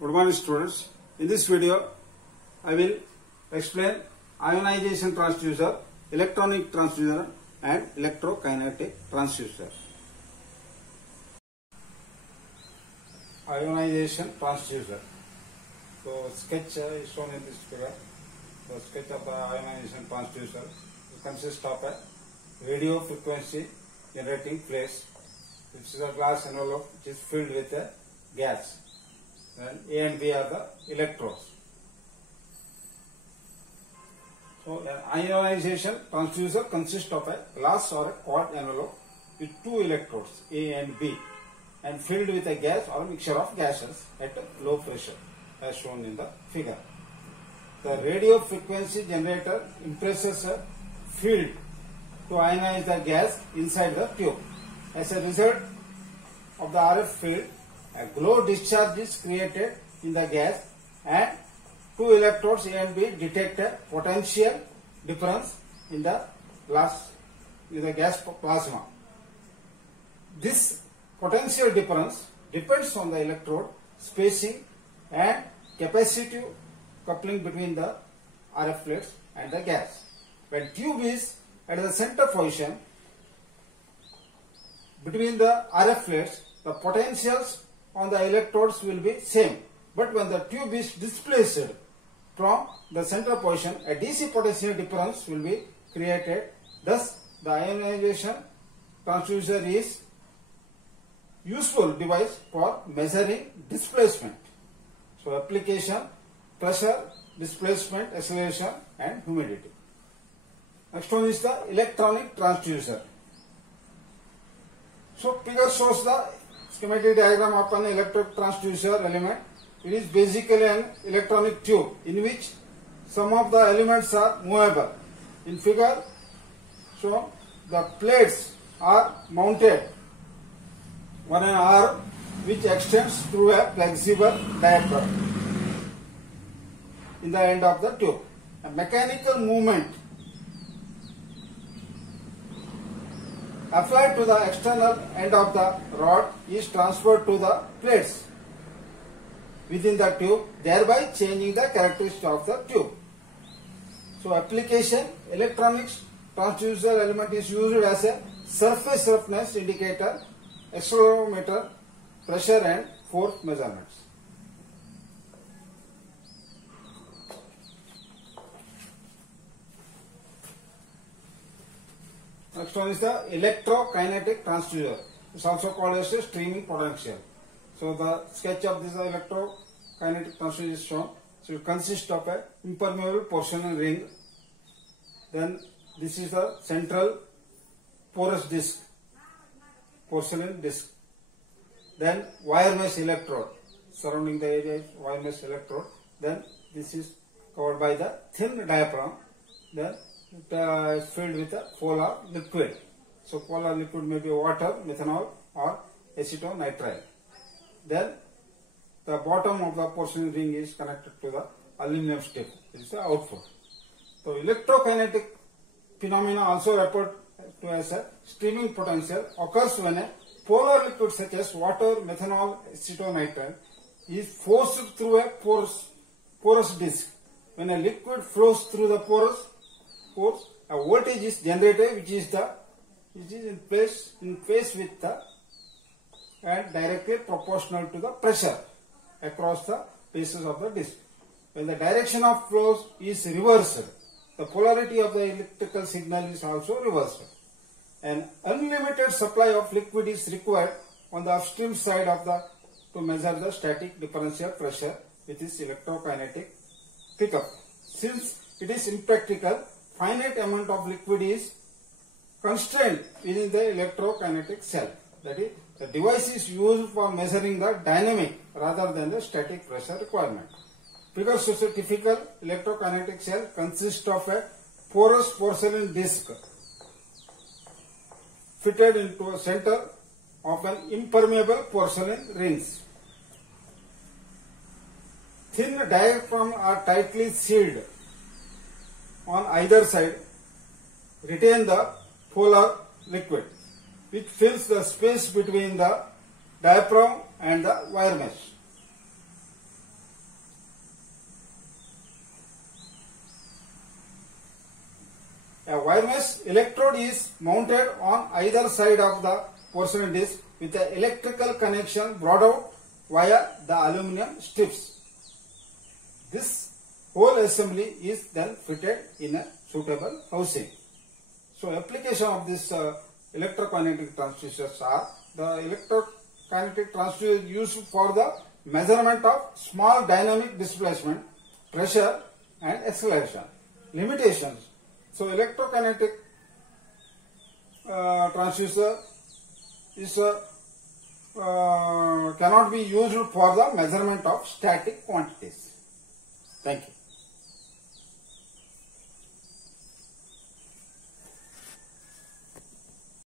Good morning students. In this video, I will explain ionization transducer, electronic transducer and electrokinetic transducer. Ionization transducer. So sketch is shown in this figure. The sketch of the ionization transducer consists of a radio frequency generating place. This is a glass envelope which is filled with a gas. And A and B are the electrodes. So an ionization transducer consists of a glass or a quad envelope with two electrodes A and B and filled with a gas or mixture of gases at low pressure as shown in the figure. The radio frequency generator impresses a field to ionize the gas inside the tube. As a result of the RF field, a glow discharge is created in the gas and two electrodes A and B detect a potential difference in the gas plasma. This potential difference depends on the electrode spacing and capacitive coupling between the RF plates and the gas. When tube is at the center position between the RF plates, the potentials on the electrodes will be same, but when the tube is displaced from the center position, a DC potential difference will be created. Thus, the ionization transducer is useful device for measuring displacement. So, application: pressure, displacement, acceleration and humidity. Next one is the electronic transducer. So, figure shows the schematic diagram of an electric transducer element. It is basically an electronic tube in which some of the elements are movable. In figure shown, the plates are mounted on an arm which extends through a flexible diaphragm in the end of the tube. A mechanical movement applied to the external end of the rod is transferred to the plates within the tube, thereby changing the characteristics of the tube. So, application: electronics transducer element is used as a surface roughness indicator, accelerometer, pressure and force measurements. Next one is the electrokinetic transducer. It's also called as a streaming potential. So the sketch of this electrokinetic transducer is shown. So it consists of a impermeable porcelain ring. Then this is the central porous disc, porcelain disc. Then wire mesh electrode. Surrounding the area is wire mesh electrode. Then this is covered by the thin diaphragm. Then it is filled with a polar liquid. So polar liquid may be water, methanol or acetonitrile. Then the bottom of the porcelain ring is connected to the aluminum strip. This is the output. So electrokinetic phenomena, also referred to as a streaming potential, occurs when a polar liquid such as water, methanol, acetonitrile is forced through a porous disc. When a liquid flows through the pores, a voltage is generated which is in phase with the and directly proportional to the pressure across the faces of the disc. When the direction of flow is reversed, the polarity of the electrical signal is also reversed. An unlimited supply of liquid is required on the upstream side of to measure the static differential pressure with this electrokinetic pickup. Since it is impractical, finite amount of liquid is constrained within the electrokinetic cell. That is, the device is used for measuring the dynamic rather than the static pressure requirement. Figure shows a typical electrokinetic cell consists of a porous porcelain disc fitted into a center of an impermeable porcelain rings. Thin diaphragms are tightly sealed on either side, retain the polar liquid, which fills the space between the diaphragm and the wire mesh. wire mesh electrode is mounted on either side of the porcelain disc with an electrical connection brought out via the aluminum strips. This whole assembly is then fitted in a suitable housing. So application of this electrokinetic transducers are: the electrokinetic transducer used for the measurement of small dynamic displacement, pressure and acceleration. Limitations. So electrokinetic transducer is cannot be used for the measurement of static quantities. Thank you.